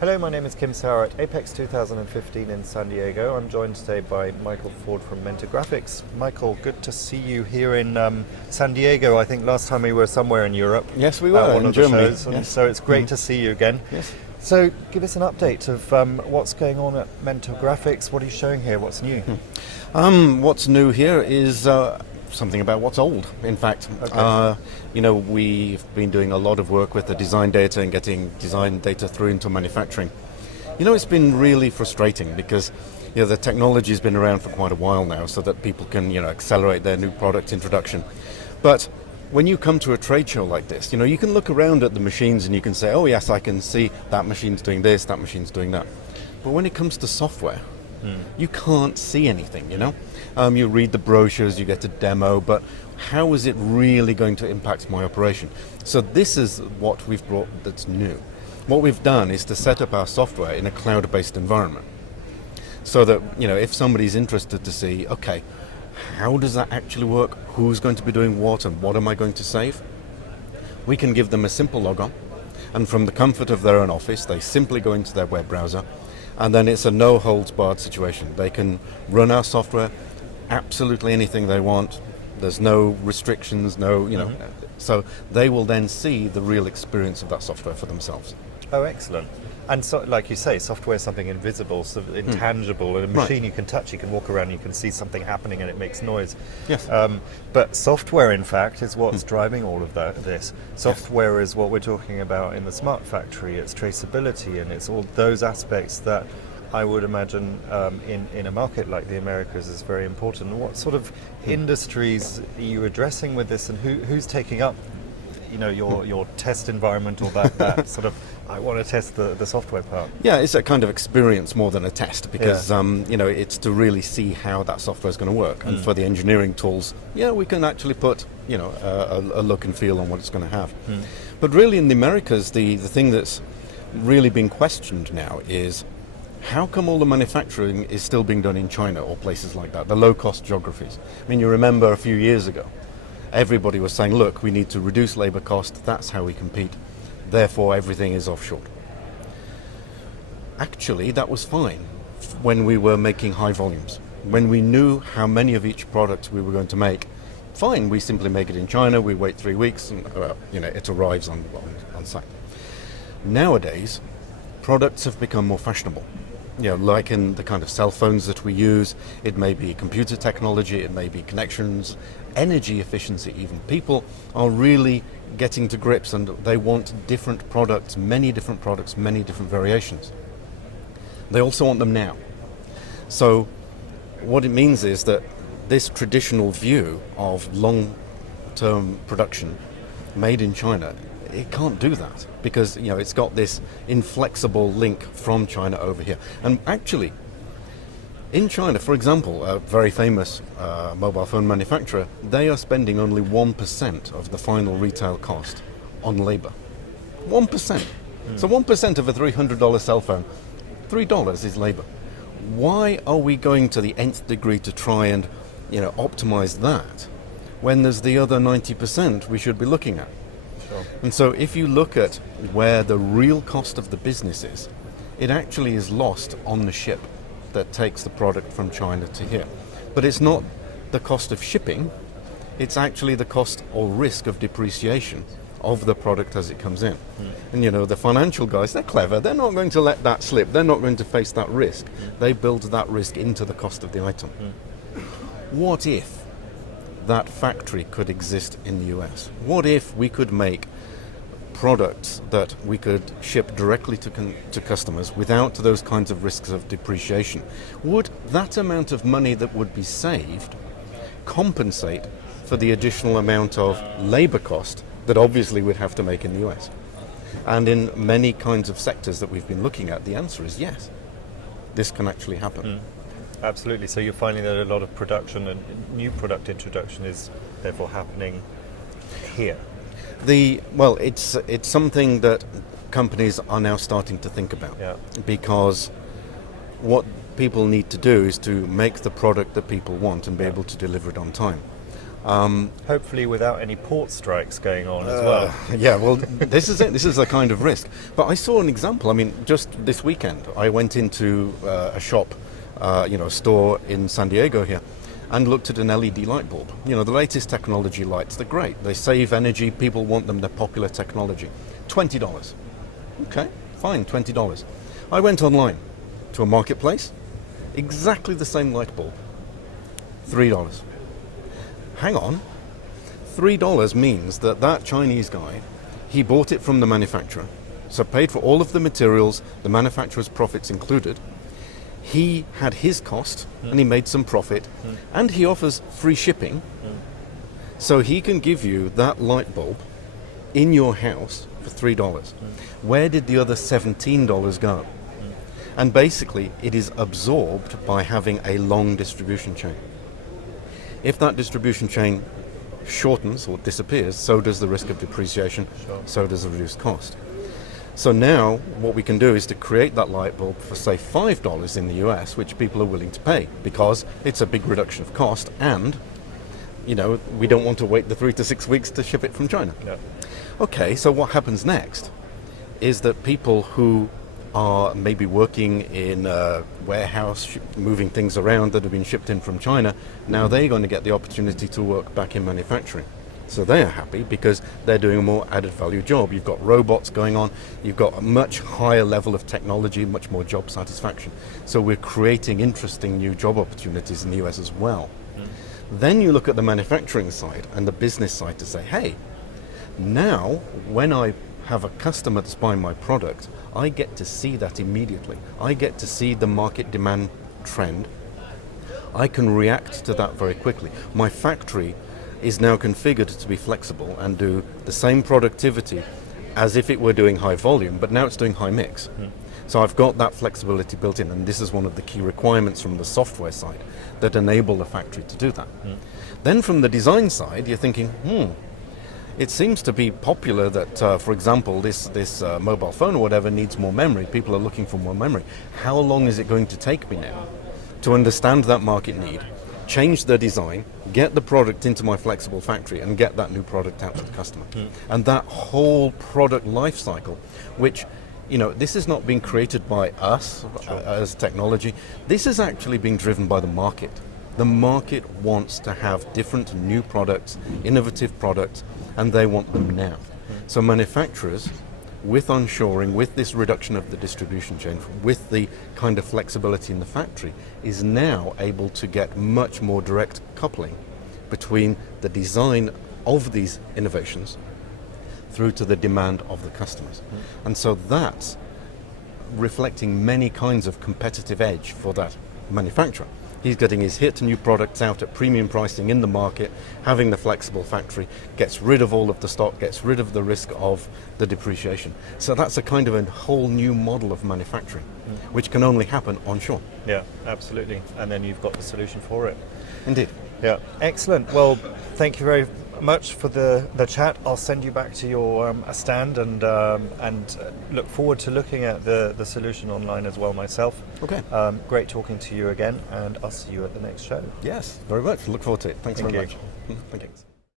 Hello, my name is Kim Sauer at Apex 2015 in San Diego. I'm joined today by Michael Ford from Mentor Graphics. Michael, good to see you here in San Diego. I think last time we were somewhere in Europe. Yes, we were one in of Germany. the shows, Yes. so it's great to see you again. Yes. So give us an update of what's going on at Mentor Graphics. What are you showing here? What's new? What's new here is something about what's old, in fact. Okay. We've been doing a lot of work with the design data and getting design data through into manufacturing. It's been really frustrating because the technology's been around for quite a while now so that people can accelerate their new product introduction. But when you come to a trade show like this, you can look around at the machines and you can say, oh yes, I can see that machine's doing this, that machine's doing that. But when it comes to software, you can't see anything, You read the brochures, you get a demo, but how is it really going to impact my operation? So this is what we've brought that's new. What we've done is to set up our software in a cloud-based environment so that, if somebody's interested to see, okay, how does that actually work? Who's going to be doing what and what am I going to save? We can give them a simple logon, and from the comfort of their own office, they simply go into their web browser, and then it's a no-holds-barred situation. They can run our software, absolutely anything they want. There's no restrictions, so they will then see the real experience of that software for themselves. Oh, excellent. And so, like you say, software is something invisible, so intangible. And a machine you can touch, you can walk around, you can see something happening and it makes noise. Yes. But software, in fact, is what's driving all of this. Software is what we're talking about in the smart factory. It's traceability and it's all those aspects that I would imagine in a market like the Americas is very important. What sort of industries are you addressing with this, and who's taking up your test environment, or that sort of, I want to test the software part? Yeah, it's a kind of experience more than a test because, it's to really see how that software is going to work. And for the engineering tools, we can actually put, a look and feel on what it's going to have. But really in the Americas, the thing that's really being questioned now is how come all the manufacturing is still being done in China or places like that, the low-cost geographies? I mean, you remember a few years ago, everybody was saying, look, we need to reduce labor cost, that's how we compete, therefore everything is offshore. Actually, that was fine when we were making high volumes. When we knew how many of each product we were going to make, fine, we simply make it in China, we wait 3 weeks, and it arrives on site. Nowadays, products have become more fashionable. Like in the kind of cell phones that we use, it may be computer technology, it may be connections, energy efficiency even. People are really getting to grips and they want different products, many different variations. They also want them now. So what it means is that this traditional view of long-term production made in China, it can't do that because it's got this inflexible link from China over here. And actually, in China, for example, a very famous mobile phone manufacturer, they are spending only 1% of the final retail cost on labor. 1%. So 1% of a $300 cell phone, $3 is labor. Why are we going to the nth degree to try and optimize that when there's the other 90% we should be looking at? And so if you look at where the real cost of the business is, it actually is lost on the ship that takes the product from China to here. But it's not the cost of shipping, it's actually the cost or risk of depreciation of the product as it comes in. And the financial guys, they're clever, they're not going to let that slip, they're not going to face that risk. They build that risk into the cost of the item. What if that factory could exist in the US? What if we could make products that we could ship directly to customers without those kinds of risks of depreciation? Would that amount of money that would be saved compensate for the additional amount of labor cost that obviously we'd have to make in the US? And in many kinds of sectors that we've been looking at, the answer is yes. This can actually happen. Absolutely. So you're finding that a lot of production and new product introduction is therefore happening here. It's something that companies are now starting to think about, because what people need to do is to make the product that people want and be able to deliver it on time. Hopefully without any port strikes going on as well. Yeah, well, this is it. This is a kind of risk. But I saw an example. I mean, just this weekend, I went into a shop, a store in San Diego here, and looked at an LED light bulb. You know, the latest technology lights, they're great. They save energy. People want them. They're popular technology. $20. Okay, fine, $20. I went online to a marketplace, exactly the same light bulb, $3. Hang on, $3 means that that Chinese guy, he bought it from the manufacturer, so paid for all of the materials, the manufacturer's profits included. He had his cost and he made some profit, and he offers free shipping, so he can give you that light bulb in your house for $3. Where did the other $17 go? And basically it is absorbed by having a long distribution chain. If that distribution chain shortens or disappears, so does the risk of depreciation, so does the reduced cost. So now what we can do is to create that light bulb for, say, $5 in the US, which people are willing to pay because it's a big reduction of cost, and we don't want to wait the 3 to 6 weeks to ship it from China. Yeah. Okay, so what happens next is that people who are maybe working in a warehouse, moving things around that have been shipped in from China, now they're going to get the opportunity to work back in manufacturing. So they are happy because they're doing a more added value job. You've got robots going on, you've got a much higher level of technology, much more job satisfaction. So we're creating interesting new job opportunities in the US as well. Then you look at the manufacturing side and the business side to say, hey, now when I have a customer that's buying my product, I get to see that immediately. I get to see the market demand trend. I can react to that very quickly. My factory is now configured to be flexible and do the same productivity as if it were doing high volume, but now it's doing high mix. So I've got that flexibility built in, and this is one of the key requirements from the software side that enable the factory to do that. Then from the design side, you're thinking, it seems to be popular that, for example, this mobile phone or whatever needs more memory. People are looking for more memory. How long is it going to take me now to understand that market need, change the design, get the product into my flexible factory, and get that new product out to the customer? And that whole product life cycle, which, this is not being created by us as technology. This is actually being driven by the market. The market wants to have different new products, innovative products, and they want them now. So manufacturers, with onshoring, with this reduction of the distribution chain, with the kind of flexibility in the factory, is now able to get much more direct coupling between the design of these innovations through to the demand of the customers. And so that's reflecting many kinds of competitive edge for that manufacturer. He's getting his hit new products out at premium pricing in the market, having the flexible factory, gets rid of all of the stock, gets rid of the risk of the depreciation. So that's a kind of a whole new model of manufacturing, which can only happen onshore. Yeah, absolutely. And then you've got the solution for it. Indeed. Yeah, excellent. Well, thank you very much for the chat. I'll send you back to your stand and look forward to looking at the solution online as well myself. Okay. Great talking to you again, and I'll see you at the next show. Yes, very much. Look forward to it. Thanks Thank very you. much. Thank you.